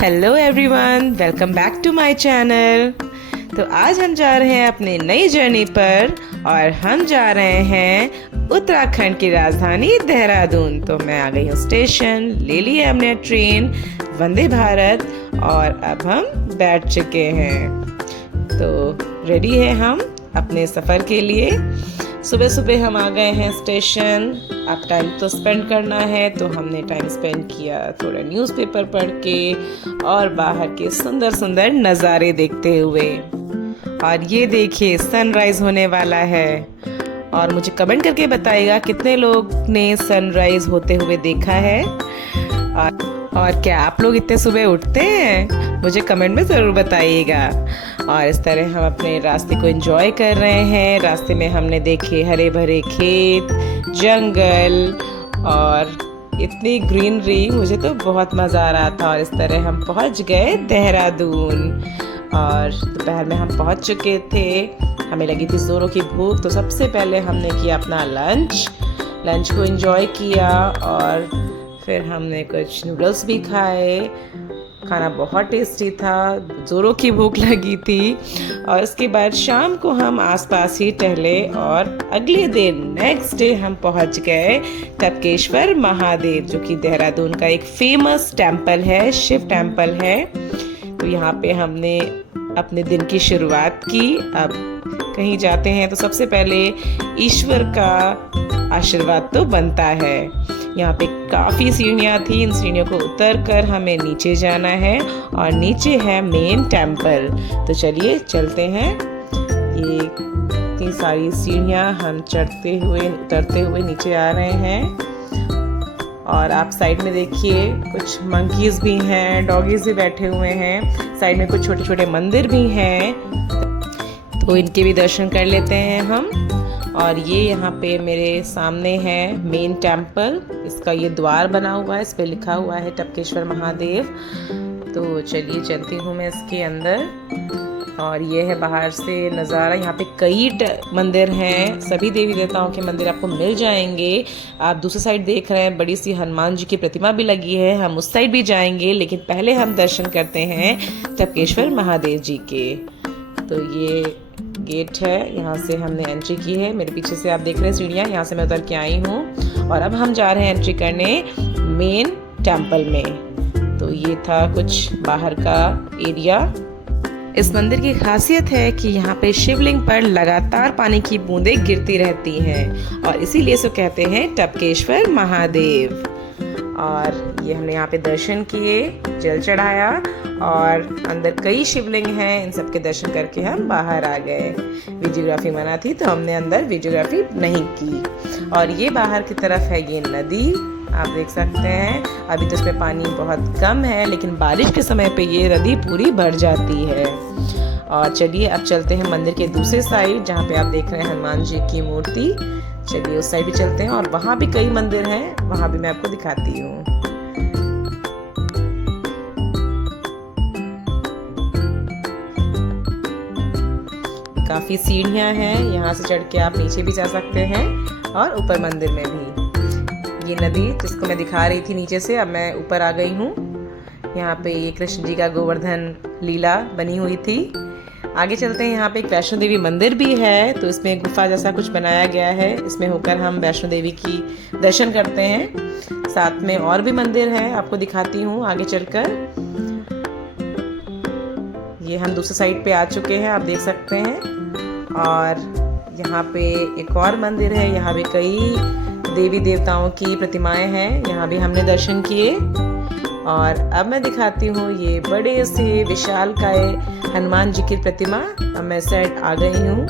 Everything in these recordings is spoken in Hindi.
Hello everyone, welcome back to my channel. तो आज हम जा रहे हैं अपनी नई जर्नी पर और हम जा रहे हैं उत्तराखंड की राजधानी देहरादून। तो मैं आ गई हूँ स्टेशन, ले ली है हमने ट्रेन वंदे भारत और अब हम बैठ चुके हैं। तो रेडी है हम अपने सफ़र के लिए। सुबह सुबह हम आ गए हैं स्टेशन। अब टाइम तो स्पेंड करना है, तो हमने टाइम स्पेंड किया थोड़ा न्यूज़पेपर पढ़ के और बाहर के सुंदर सुंदर नज़ारे देखते हुए। और ये देखिए सनराइज़ होने वाला है और मुझे कमेंट करके बताइएगा कितने लोग ने सनराइज़ होते हुए देखा है। और क्या आप लोग इतने सुबह उठते हैं? मुझे कमेंट में ज़रूर बताइएगा। और इस तरह हम अपने रास्ते को एंजॉय कर रहे हैं। रास्ते में हमने देखे हरे भरे खेत, जंगल और इतनी ग्रीनरी, मुझे तो बहुत मज़ा आ रहा था। और इस तरह हम पहुंच गए देहरादून और दोपहर में हम पहुंच चुके थे। हमें लगी थी ज़ोरों की भूख, तो सबसे पहले हमने किया अपना लंच को एंजॉय किया और फिर हमने कुछ नूडल्स भी खाए। खाना बहुत टेस्टी था, ज़ोरों की भूख लगी थी। और उसके बाद शाम को हम आसपास ही टहले और अगले दिन नेक्स्ट डे हम पहुंच गए टपकेश्वर महादेव, जो कि देहरादून का एक फेमस टेम्पल है, शिव टेम्पल है। तो यहाँ पे हमने अपने दिन की शुरुआत की। अब कहीं जाते हैं तो सबसे पहले ईश्वर का आशीर्वाद तो बनता है। यहाँ पे काफ़ी सीढ़ियाँ थी, इन सीढ़ियों को उतर कर हमें नीचे जाना है और नीचे है मेन टेम्पल। तो चलिए चलते हैं। ये इतनी सारी सीढ़ियाँ हम चढ़ते हुए उतरते हुए नीचे आ रहे हैं। और आप साइड में देखिए कुछ मंकीज भी हैं, डॉगीज भी बैठे हुए हैं। साइड में कुछ छोटे छोटे मंदिर भी हैं, तो इनके भी दर्शन कर लेते हैं हम। और ये यहाँ पे मेरे सामने है मेन टेम्पल। इसका ये द्वार बना हुआ है, इस पे लिखा हुआ है टपकेश्वर महादेव। तो चलिए चलती हूँ मैं इसके अंदर। और ये है बाहर से नज़ारा। यहाँ पे कई मंदिर हैं, सभी देवी देवताओं के मंदिर आपको मिल जाएंगे। आप दूसरी साइड देख रहे हैं, बड़ी सी हनुमान जी की प्रतिमा भी लगी है। हम उस साइड भी जाएंगे, लेकिन पहले हम दर्शन करते हैं टपकेश्वर महादेव जी के। तो ये गेट है, यहाँ से हमने एंट्री की है। मेरे पीछे से आप देख रहे हैं सीढ़ियाँ, यहाँ से मैं उतर के आई हूँ। और अब हम जा रहे हैं एंट्री करने मेन टेम्पल में। तो ये था कुछ बाहर का एरिया। इस मंदिर की खासियत है कि यहाँ पे शिवलिंग पर लगातार पानी की बूंदें गिरती रहती हैं और इसीलिए इसे कहते हैं टपकेश्वर महादेव। और ये हमने यहाँ पे दर्शन किए, जल चढ़ाया और अंदर कई शिवलिंग हैं। इन सब के दर्शन करके हम बाहर आ गए। वीडियोग्राफी मना थी, तो हमने अंदर वीडियोग्राफी नहीं की। और ये बाहर की तरफ है ये नदी, आप देख सकते हैं। अभी तो इसमें पानी बहुत कम है, लेकिन बारिश के समय पे ये नदी पूरी भर जाती है। और चलिए अब चलते हैं मंदिर के दूसरे साइड, जहाँ पे आप देख रहे हैं हनुमान जी की मूर्ति। चलिए उस साइड भी चलते हैं और वहाँ भी कई मंदिर हैं, वहाँ भी मैं आपको दिखाती हूँ। काफ़ी सीढ़ियाँ हैं, यहाँ से चढ़ के आप नीचे भी जा सकते हैं और ऊपर मंदिर में भी। ये नदी जिसको मैं दिखा रही थी नीचे से, अब मैं ऊपर आ गई हूँ। यहाँ पे ये कृष्ण जी का गोवर्धन लीला बनी हुई थी। आगे चलते हैं, यहाँ पे एक वैष्णो देवी मंदिर भी है। तो इसमें गुफा जैसा कुछ बनाया गया है, इसमें होकर हम वैष्णो देवी की दर्शन करते हैं। साथ में और भी मंदिर है, आपको दिखाती हूँ आगे चलकर। ये हम दूसरे साइड पे आ चुके हैं, आप देख सकते हैं। और यहाँ पे एक और मंदिर है, यहाँ भी कई देवी देवताओं की प्रतिमाएं हैं, यहाँ भी हमने दर्शन किए। और अब मैं दिखाती हूँ ये बड़े से विशालकाय हनुमान जी की प्रतिमा। अब मैं साइड आ गई हूँ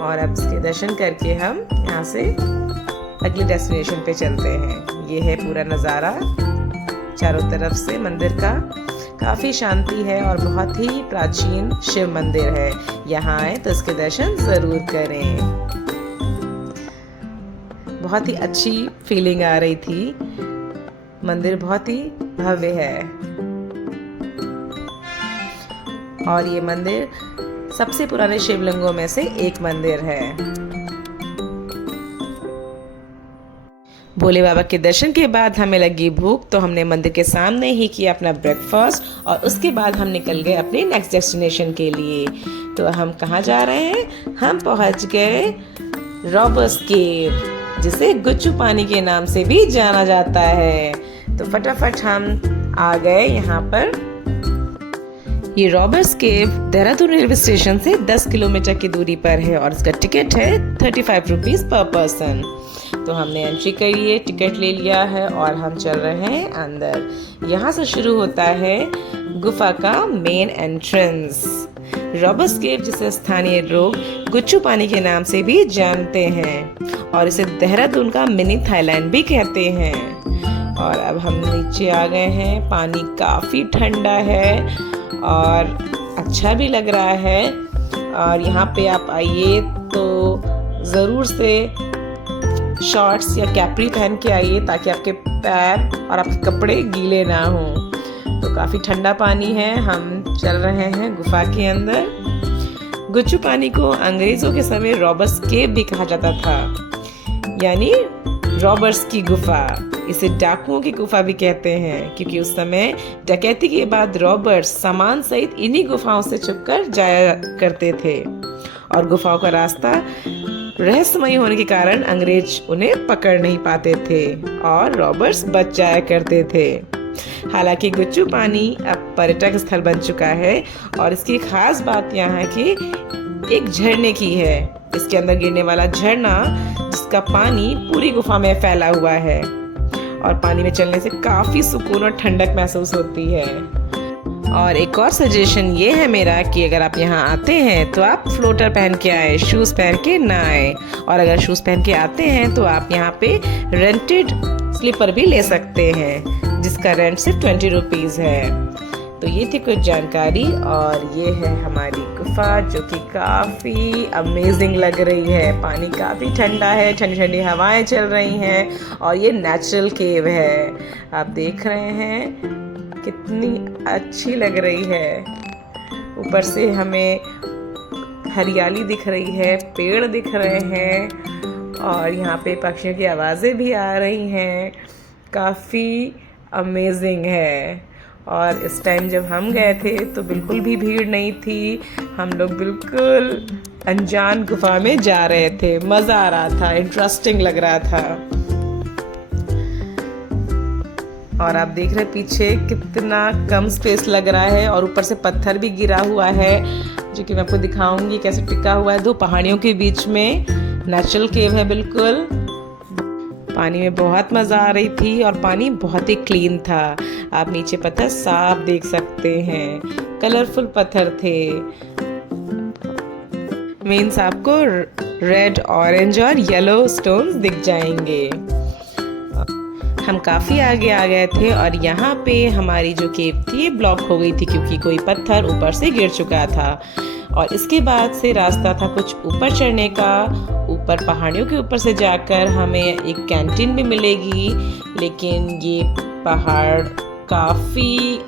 और अब इसके दर्शन करके हम यहाँ से अगले डेस्टिनेशन पे चलते हैं। ये है पूरा नज़ारा चारों तरफ से मंदिर का। काफ़ी शांति है और बहुत ही प्राचीन शिव मंदिर है। यहाँ आए तो इसके दर्शन ज़रूर करें। बहुत ही अच्छी फीलिंग आ रही थी। मंदिर बहुत ही भव्य है और ये मंदिर सबसे पुराने शिवलिंगों में से एक मंदिर है। भोले बाबा के दर्शन के बाद हमें लगी भूख, तो हमने मंदिर के सामने ही किया अपना ब्रेकफास्ट और उसके बाद हम निकल गए अपने नेक्स्ट डेस्टिनेशन के लिए। तो हम कहाँ जा रहे हैं? हम पहुँच गए रॉबर्स केव, जिसे गुच्चू पानी के नाम से भी जाना जाता है। तो फटाफट हम आ गए यहाँ पर। ये रॉबर्स केव देहरादून रेलवे स्टेशन से 10 किलोमीटर की दूरी पर है और इसका टिकट है 35 रुपीज पर पर्सन। तो हमने एंट्री करी है, टिकट ले लिया है और हम चल रहे हैं अंदर। यहाँ से शुरू होता है गुफा का मेन एंट्रेंस। रॉबर्स केव, जिसे स्थानीय लोग गुच्चू पानी के नाम से भी जानते हैं और इसे देहरादून का मिनी थाईलैंड भी कहते हैं। और अब हम नीचे आ गए हैं। पानी काफ़ी ठंडा है और अच्छा भी लग रहा है। और यहाँ पे आप आइए तो ज़रूर से शॉर्ट्स या कैप्री पहन के आइए ताकि आपके पैर और आपके कपड़े गीले ना हों। तो काफ़ी ठंडा पानी है। हम चल रहे हैं गुफा के अंदर। गुच्चू पानी को अंग्रेज़ों के समय रॉबर्स केव भी कहा जाता था, यानी रॉबर्स की गुफा। इसे डाकुओं की गुफा भी कहते हैं क्योंकि उस समय डकैती के बाद रॉबर्स सामान सहित इन्हीं गुफाओं से छुपकर जाया करते थे और गुफाओं का रास्ता रहस्यमयी होने के कारण अंग्रेज उन्हें पकड़ नहीं पाते थे और रॉबर्स बच जाया करते थे। हालांकि गुच्चू पानी अब पर्यटक स्थल बन चुका है और इसकी खास बात यहाँ है कि एक झरने की है। इसके अंदर गिरने वाला झरना, जिसका पानी पूरी गुफा में फैला हुआ है और पानी में चलने से काफ़ी सुकून और ठंडक महसूस होती है। और एक और सजेशन ये है मेरा कि अगर आप यहाँ आते हैं तो आप फ्लोटर पहन के आए, शूज़ पहन के ना आए। और अगर शूज़ पहन के आते हैं तो आप यहाँ पे रेंटेड स्लीपर भी ले सकते हैं, जिसका रेंट सिर्फ 20 रुपीज़ है। तो ये थी कुछ जानकारी और ये है हमारी गुफा, जो कि काफ़ी अमेजिंग लग रही है। पानी काफ़ी ठंडा है, ठंडी ठंडी हवाएं चल रही हैं और ये नेचुरल केव है। आप देख रहे हैं कितनी अच्छी लग रही है। ऊपर से हमें हरियाली दिख रही है, पेड़ दिख रहे हैं और यहाँ पे पक्षियों की आवाज़ें भी आ रही हैं। काफ़ी अमेजिंग है। और इस टाइम जब हम गए थे तो बिल्कुल भी भीड़ नहीं थी। हम लोग बिल्कुल अनजान गुफा में जा रहे थे। मज़ा आ रहा था, इंटरेस्टिंग लग रहा था। और आप देख रहे पीछे कितना कम स्पेस लग रहा है और ऊपर से पत्थर भी गिरा हुआ है, जो कि मैं आपको दिखाऊंगी कैसे टिका हुआ है दो पहाड़ियों के बीच में। नेचुरल केव है बिल्कुल। पानी में बहुत मज़ा आ रही थी और पानी बहुत ही क्लीन था। आप नीचे पत्थर साफ देख सकते हैं, कलरफुल पत्थर थे। मीन्स आपको रेड, ऑरेंज और येलो स्टोन्स दिख जाएंगे। हम काफ़ी आगे आ गए थे और यहाँ पे हमारी जो केव थी ब्लॉक हो गई थी क्योंकि कोई पत्थर ऊपर से गिर चुका था। और इसके बाद से रास्ता था कुछ ऊपर चढ़ने का। ऊपर पहाड़ियों के ऊपर से जाकर हमें एक कैंटीन भी मिलेगी, लेकिन ये पहाड़ काफ़ी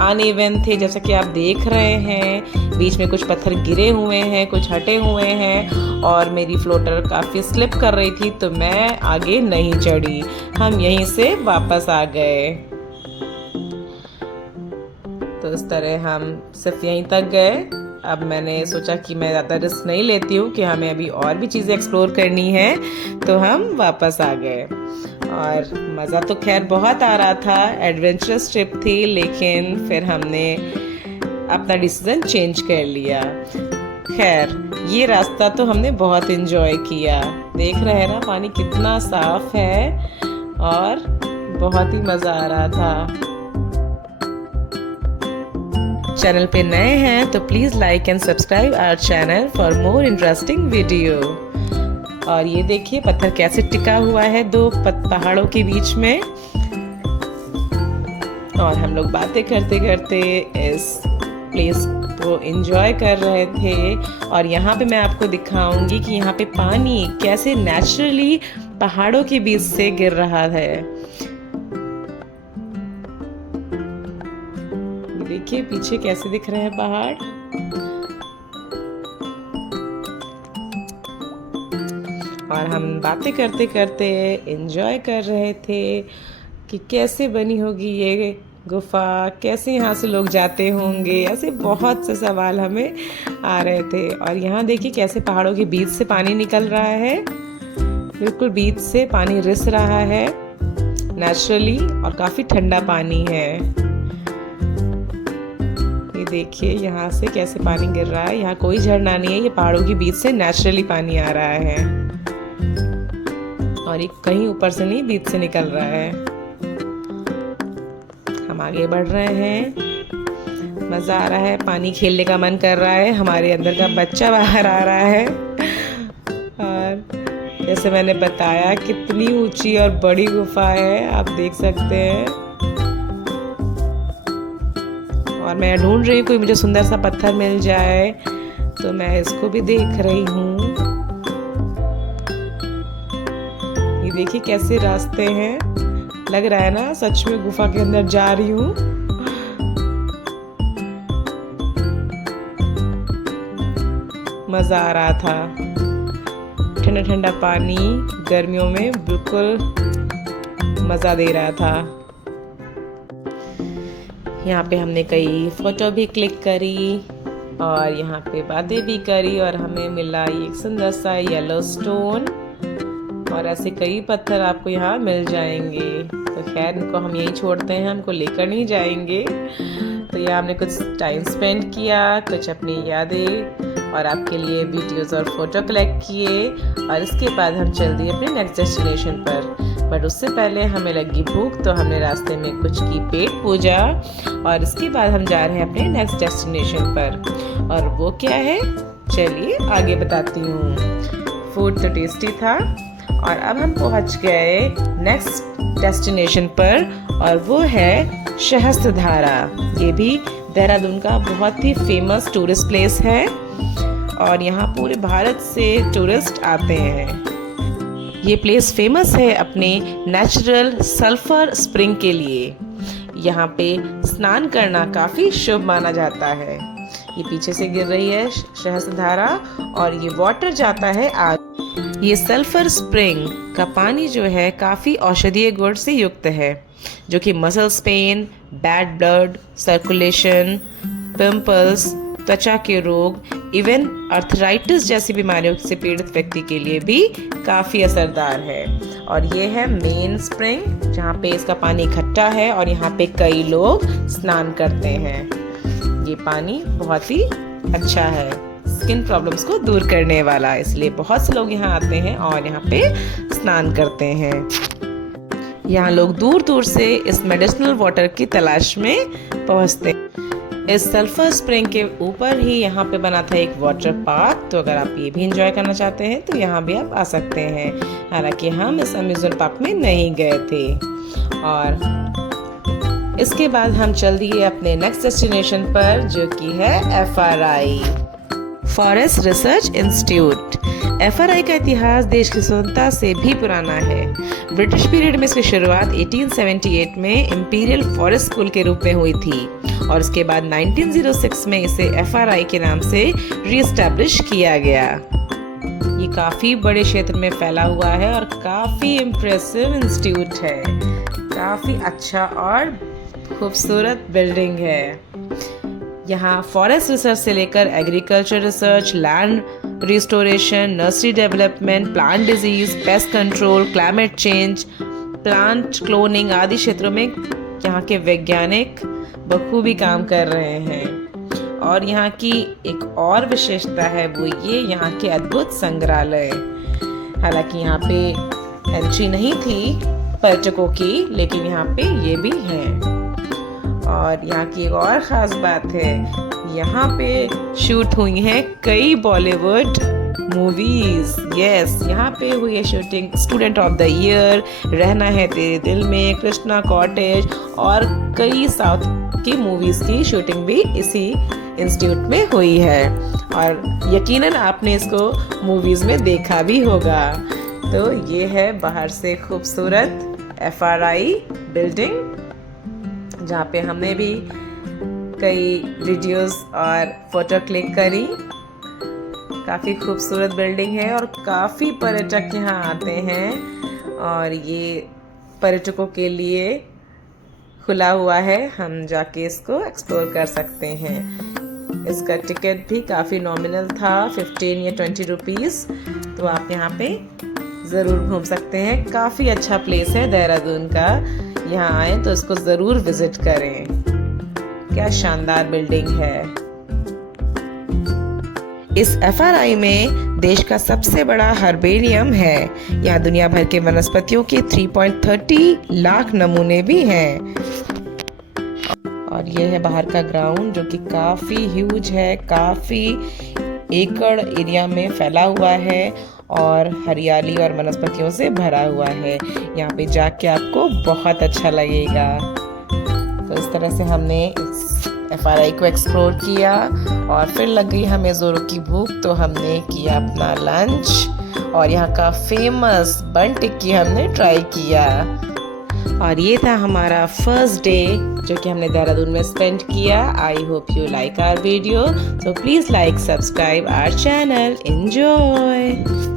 अनइवन थे, जैसा कि आप देख रहे हैं। बीच में कुछ पत्थर गिरे हुए हैं, कुछ हटे हुए हैं और मेरी फ्लोटर काफ़ी स्लिप कर रही थी, तो मैं आगे नहीं चढ़ी। हम यहीं से वापस आ गए। तो इस तरह हम सिर्फ यहीं तक गए। अब मैंने सोचा कि मैं ज़्यादा रिस्क नहीं लेती हूँ कि हमें अभी और भी चीज़ें एक्सप्लोर करनी है, तो हम वापस आ गए। और मज़ा तो खैर बहुत आ रहा था, एडवेंचरस ट्रिप थी, लेकिन फिर हमने अपना डिसीजन चेंज कर लिया। खैर ये रास्ता तो हमने बहुत इन्जॉय किया। देख रहे हैं ना पानी कितना साफ है और बहुत ही मज़ा आ रहा था। चैनल पे नए हैं तो please like and subscribe our channel for more interesting video. और ये देखिए पत्थर कैसे टिका हुआ है दो पहाड़ों के बीच में। और हम लोग बातें करते करते इस प्लेस को एंजॉय कर रहे थे। और यहाँ पे मैं आपको दिखाऊंगी कि यहाँ पे पानी कैसे नेचुरली पहाड़ों के बीच से गिर रहा है। देखिए पीछे कैसे दिख रहे हैं पहाड़। और और हम बातें करते करते एंजॉय कर रहे थे कि कैसे बनी होगी ये गुफा, कैसे यहाँ से लोग जाते होंगे। ऐसे बहुत से सवाल हमें आ रहे थे। और यहाँ देखिए कैसे पहाड़ों के बीच से पानी निकल रहा है, बिल्कुल बीच से पानी रिस रहा है नेचुरली, और काफ़ी ठंडा पानी है। ये देखिए यहाँ से कैसे पानी गिर रहा है। यहाँ कोई झरना नहीं है, ये पहाड़ों के बीच से नेचुरली पानी आ रहा है और ये कहीं ऊपर से नहीं, बीच से निकल रहा है। हम आगे बढ़ रहे हैं, मज़ा आ रहा है, पानी खेलने का मन कर रहा है, हमारे अंदर का बच्चा बाहर आ रहा है। और जैसे मैंने बताया कितनी ऊंची और बड़ी गुफा है, आप देख सकते हैं। और मैं ढूंढ रही हूँ कोई मुझे सुंदर सा पत्थर मिल जाए, तो मैं इसको भी देख रही हूँ। ये देखिए कैसे रास्ते हैं, लग रहा है ना सच में गुफा के अंदर जा रही हूँ। मजा आ रहा था, ठंडा ठंडा पानी गर्मियों में बिल्कुल मजा दे रहा था। यहाँ पे हमने कई फोटो भी क्लिक करी और यहाँ पे बातें भी करी और हमें मिला एक सुंदर सा येलो स्टोन, और ऐसे कई पत्थर आपको यहाँ मिल जाएंगे। तो खैर इनको हम यहीं छोड़ते हैं, हमको लेकर नहीं जाएंगे। तो यहाँ हमने कुछ टाइम स्पेंड किया, कुछ अपनी यादें और आपके लिए वीडियोस और फोटो कलेक्ट किए, और इसके बाद हम चल दिए अपने नेक्स्ट डेस्टिनेशन पर। बट उससे पहले हमें लगी भूख, तो हमने रास्ते में कुछ की पेट पूजा, और इसके बाद हम जा रहे हैं अपने नेक्स्ट डेस्टिनेशन पर। और वो क्या है, चलिए आगे बताती हूँ। फूड तो टेस्टी था, और अब हम पहुँच गए नेक्स्ट डेस्टिनेशन पर, और वो है सहस्त्रधारा। ये भी देहरादून का बहुत ही फेमस टूरिस्ट प्लेस है, और यहाँ पूरे भारत से टूरिस्ट आते हैं। ये प्लेस फेमस है अपने नेचुरल सल्फर स्प्रिंग के लिए। यहाँ पे स्नान करना काफ़ी शुभ माना जाता है। ये पीछे से गिर रही है सहस्त्रधारा, और ये वाटर जाता है आगे। ये सल्फर स्प्रिंग का पानी जो है काफ़ी औषधीय गुण से युक्त है, जो कि muscles pain, bad blood circulation, pimples, त्वचा के रोग, इवन अर्थराइटिस जैसी बीमारियों से पीड़ित व्यक्ति के लिए भी काफ़ी असरदार है। और ये है मेन स्प्रिंग, जहाँ पे इसका पानी इकट्ठा है और यहाँ पे कई लोग स्नान करते हैं। ये पानी बहुत ही अच्छा है, स्किन प्रॉब्लम्स को दूर करने वाला, इसलिए बहुत से लोग यहाँ आते हैं और यहाँ पे स्नान करते हैं। यहाँ लोग दूर दूर से इस मेडिसिनल वाटर की तलाश में पहुँचते हैं। इस सल्फर स्प्रिंग के ऊपर ही यहाँ पे बना था एक वाटर पार्क, तो अगर आप ये भी एंजॉय करना चाहते हैं तो यहाँ भी आप आ सकते हैं। हालांकि हम इस अम्यूज़मेंट पार्क में नहीं गए थे। और इसके बाद हम चल दिए अपने नेक्स्ट डेस्टिनेशन पर, जो कि है FRI, forest research institute. FRI का इतिहास देश की स्वतंत्रता से भी पुराना है। ब्रिटिश पीरियड में इसकी शुरुआत 1878 में इंपीरियल फॉरेस्ट स्कूल के रूप में हुई थी, और उसके बाद 1906 में इसे FRI के नाम से रीएस्टैब्लिश किया गया। ये काफ़ी बड़े क्षेत्र में फैला हुआ है और काफ़ी इम्प्रेसिव इंस्टीट्यूट है। काफ़ी अच्छा और खूबसूरत बिल्डिंग है। यहाँ फॉरेस्ट रिसर्च से लेकर agriculture research, land restoration, nursery development, plant disease, pest control, climate change, plant cloning आदि क्षेत्रों में यहाँ के वैज्ञानिक बखूबी काम कर रहे हैं। और यहाँ की एक और विशेषता है, वो ये यहाँ के अद्भुत संग्रहालय। हालांकि यहाँ पे एंट्री नहीं थी पर्यटकों की, लेकिन यहाँ पे ये भी है। और यहाँ की एक और ख़ास बात है, यहाँ पे शूट हुई हैं कई बॉलीवुड मूवीज। यस, यहाँ पे हुई है shooting student of the year, रहना है तेरे दिल में, कृष्णा कॉटेज, और कई साउथ की मूवीज की शूटिंग भी इसी इंस्टीट्यूट में हुई है। और यकीनन आपने इसको मूवीज में देखा भी होगा। तो ये है बाहर से खूबसूरत FRI बिल्डिंग, जहाँ पे हमने भी कई वीडियोस और फोटो क्लिक करी। काफ़ी खूबसूरत बिल्डिंग है और काफ़ी पर्यटक यहाँ आते हैं और ये पर्यटकों के लिए खुला हुआ है। हम जाके इसको एक्सप्लोर कर सकते हैं। इसका टिकट भी काफ़ी नॉमिनल था, 15 या 20 रुपीज़। तो आप यहाँ पे ज़रूर घूम सकते हैं। काफ़ी अच्छा प्लेस है देहरादून का। यहाँ आए तो इसको ज़रूर विज़िट करें। क्या शानदार बिल्डिंग है। इस FRI में देश का सबसे बड़ा हर्बेरियम है। यहाँ दुनिया भर के वनस्पतियों के 3.30 लाख नमूने भी हैं। और ये है बाहर का ग्राउंड जो कि काफ़ी ह्यूज है, काफ़ी एकड़ एरिया में फैला हुआ है और हरियाली और वनस्पतियों से भरा हुआ है। यहाँ पे जाके आपको बहुत अच्छा लगेगा। तो इस तरह से हमने इस FRI को एक्सप्लोर किया और फिर लग गई हमें ज़ोरों की भूख, तो हमने किया अपना लंच और यहाँ का फेमस बन टिक्की हमने ट्राई किया। और ये था हमारा फर्स्ट डे जो कि हमने देहरादून में स्पेंड किया। I hope you like our video, so please like, subscribe our channel. Enjoy.